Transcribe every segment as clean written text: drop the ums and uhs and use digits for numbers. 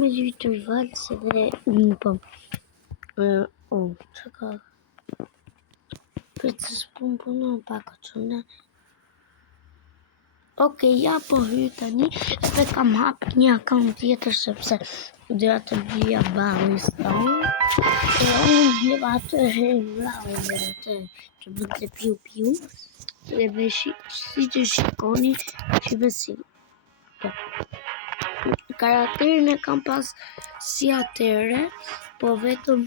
Me gjithë rivalës edhe po. Që ka? Për të s'pun punon pak o qënë. Oke, ja po hy tani, edhe kam hap një akaunt tjetër sepse dhe atë dhja bamis tonë. E unë dhjeva atë rrave dhe atë që bënd të piu. Edhe si që shikoni, shqipësi. Karakterin e kam pas si atere, po vetëm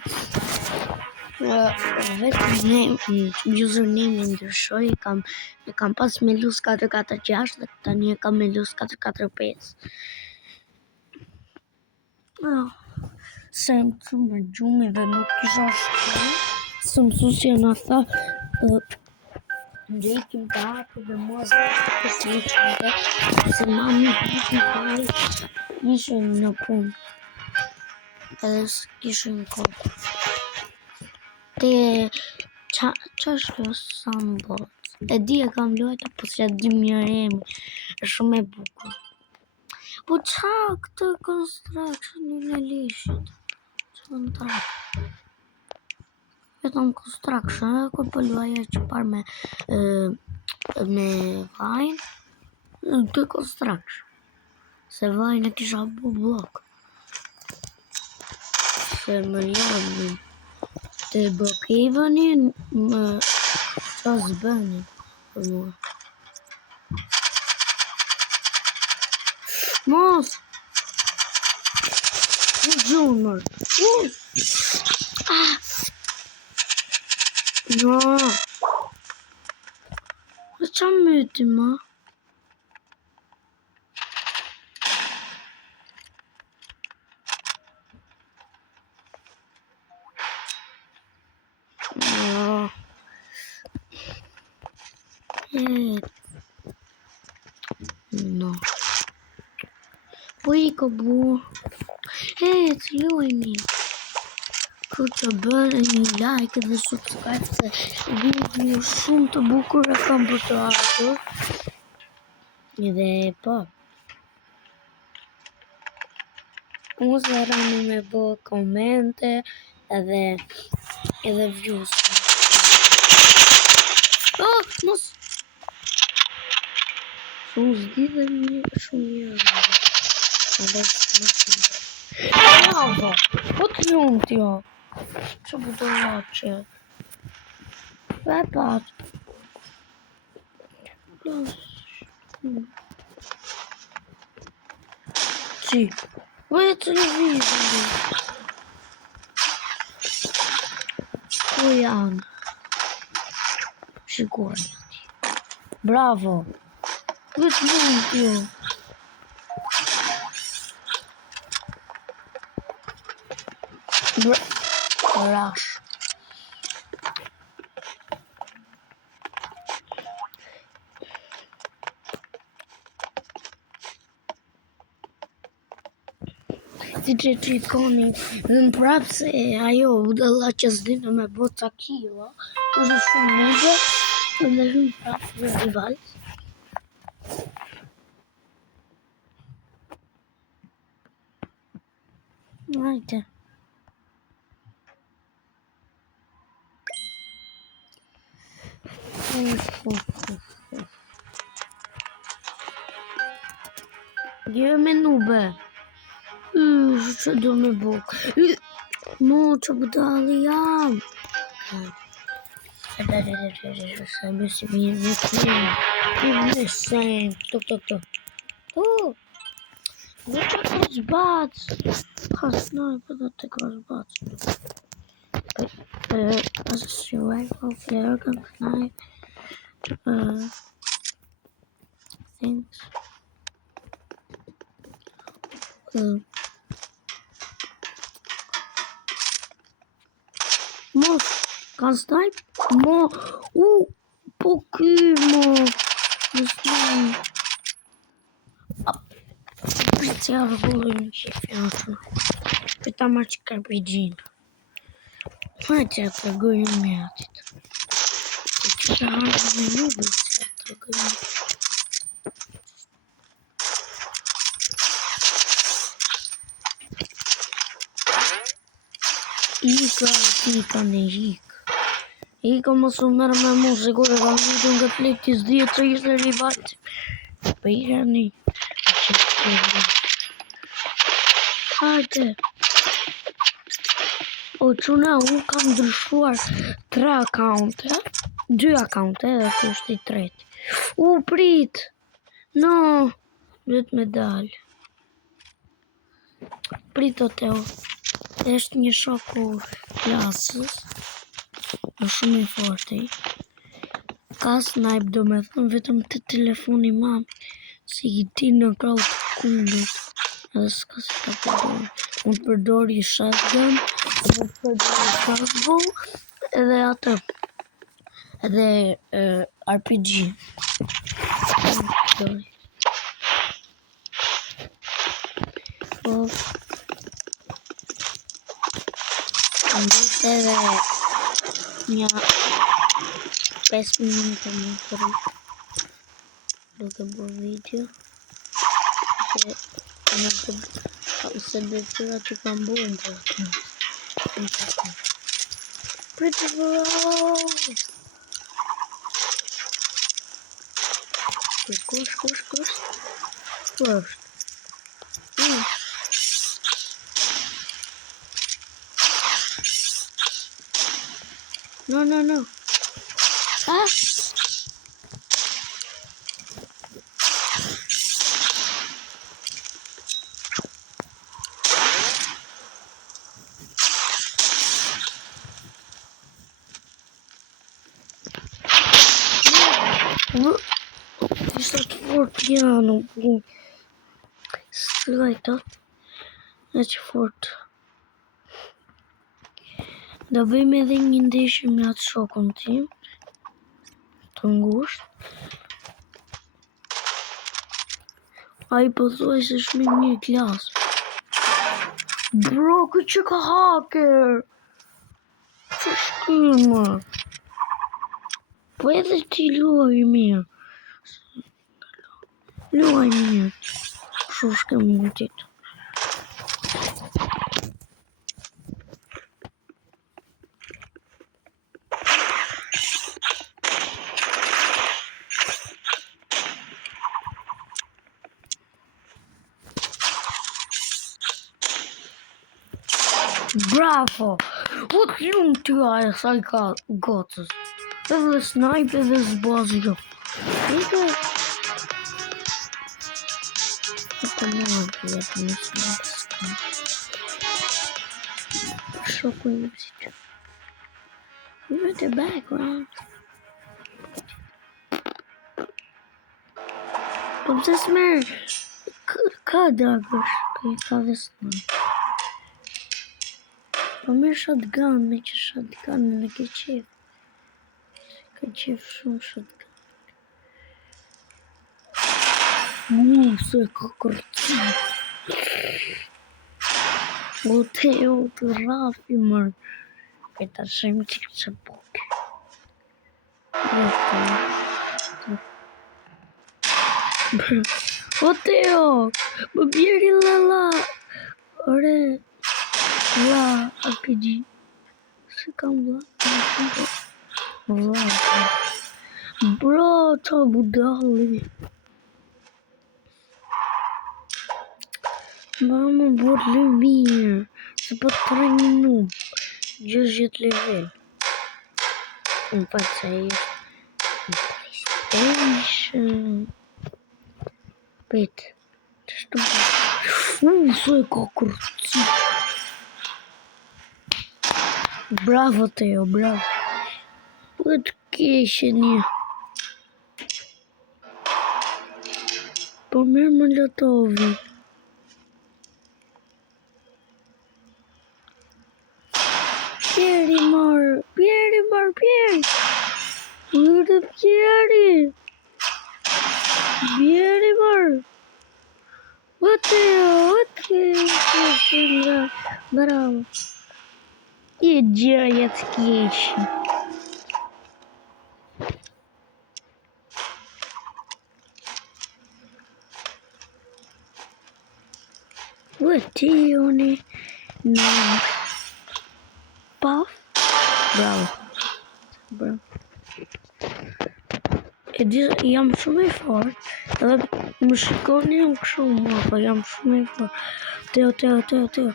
username ndryshoj, e kam pas Melus 446 dhe tani e kam Melus 445. Se më të më gjumi dhe nuk kisha shkoj, se më susje në tha, ndjekim të hapë dhe mua zë të sliqënte, se mami të pari ishën në punë, edhe s'kishën kohë. Te qa është Sandbox? E di e kam luajta, po që di mirë emi, e shumë e bukur. Po qa këtë construction në lishit? Që në trakë? Vetëm construction, e kur po luaja që parë me vajnë, të construction. Se vajnë e kisha bu blok. Se më janë të blokevani më qa zbëni për mua. Mos! Në gjunë mërë. No! Dhe qa myti ma? No. Po I ko bu. Të luajni. Ku të bërë një like dhe subscribe se video shumë të bukur e kam për të ardhur. Dhe po. Mos harroni me bë komente edhe views. Mos. Shumë zdi dhe shumë mirë. Bravo! Po të lumë t'jo. Që po të raqe? Dhe pat. Qi? Vëjë televizor. Po janë. Shikoni ati. Bravo! Vëjë të lumë t'jo. Rash. Si që qikoni dhe më prapë se ajo udëlla që s'dinë me bota kilo, është shumë mëgje, dhe shumë prapë dhe rivalës. Hajde. Gjë me nube. Që do me buk. No, që bëdali jam. Se mësi mirë në sejmë. Tuk. Dhe që ka zbac. Hasnoj, për dhe të ka zbac. As a survival flare gun knife. Things. Mos, kan snipe? Po ky mo. Përcia rëgullin që fjatën. Për ta marrë që karpejgjin. Hajtë që të rëgullin me atit. Që të harë me nubë që të rëgullin. Ika në hik. Ika më së mërë me mu, sigur e kam vitu nga plektis 10 që ishte rivajtë. Për ika një. Hajde. O quna, unë kam ndryshuar 3 akaunte. 2 akaunte edhe kjo është i treti. Prit! No! Duhet me dal. Prit o Teo. Eshtë një shoku klasës. Në shumë i forti. Ka snipe do me thënë vetëm të telefoni mam. Si i ti në kraut kundët. Edhe s'ka si ta përdori. Unë përdori shotgun. Edhe përdori crossbow. Edhe atë. Edhe RPG. Përdori. Po. Ndështë edhe një 5 minuta më përri. Duke bo video. Se detyra që kam bërë për Pretty bro! Kush? Ku është? No. Ah! Ishte të fort piano. Slajta. E që fort. Do bëjmë edhe një ndeshje me atë shokun tim. Të ngusht. Ai po thuaj se shmi një klasë. Bro, këtë që ka hacker. Që shkima. Po edhe ti luaj mirë. Luaj mirë. Shu shke mutit. Bravo! O t'lumë ty aje saj ka gotës. Edhe snipe edhe zbazë jo. Ike... Ike marrë të jetë në snipe. Shoku një si që. You're at the background. Po pëse s'merë. Ka dagësh. Ka dhe snipe. Po mirë shotgun, me që shotgun në ke qef. Ka qef shumë shotgun. Se ka kërci. O Teo të rafi mërë. E ta shemë që që buke. O Teo, më bjeri lala. Ore. Vla, RPG. Se kam vla. Vla. Bro, qa budalli. Mama, bërë le mirë. Se po 3 minutë. 60 level. Unë pa që e PlayStation. Pet. Që shtu bërë. Se ka kërci. Bravo Teo, bravo. Po të keshe një. Po mirë më lotovi. Pjeri marë. Ure Pjeri. Pjeri marë. O Teo. Bravo. I gjoja të keshi. O Teo ne. paf. Bravo. Bravo. E di, jam shumë i fort, edhe më shikoni jam kështu mua, po jam shumë i fort. Teo.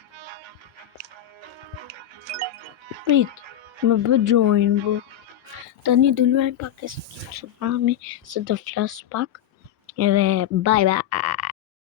Prit, më bë join, bu. Tani do luajm pak e së mami, se do flas pak, edhe bye bye.